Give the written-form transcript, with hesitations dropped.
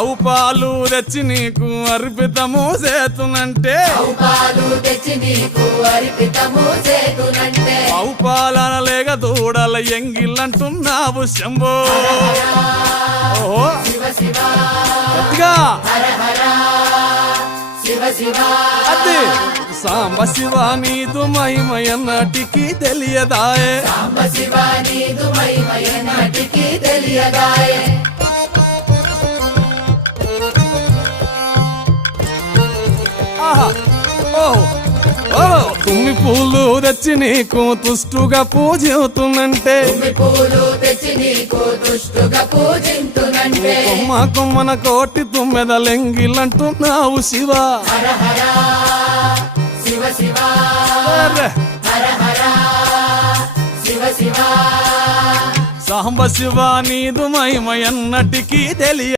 ఆవు పాలు తెచ్చి నీకు అర్పితము చేతునంటే ఆవు పాలన లేక దూడల ఎంగిల్లంటున్నావు శంభో ఓహో గట్టిగా అది సాంబ శివ నీదు మహిమయన్నటికి తెలియదాయే తుమ్మి పూలు తెచ్చి నీకు తుష్టుగా పూజింతునంటే కొమ్మ కొమ్మన కోటి తుమ్మెదలెంగిలంటున్నావు శివ సాంబ శివ నీదు మహిమయన్నటికి తెలియ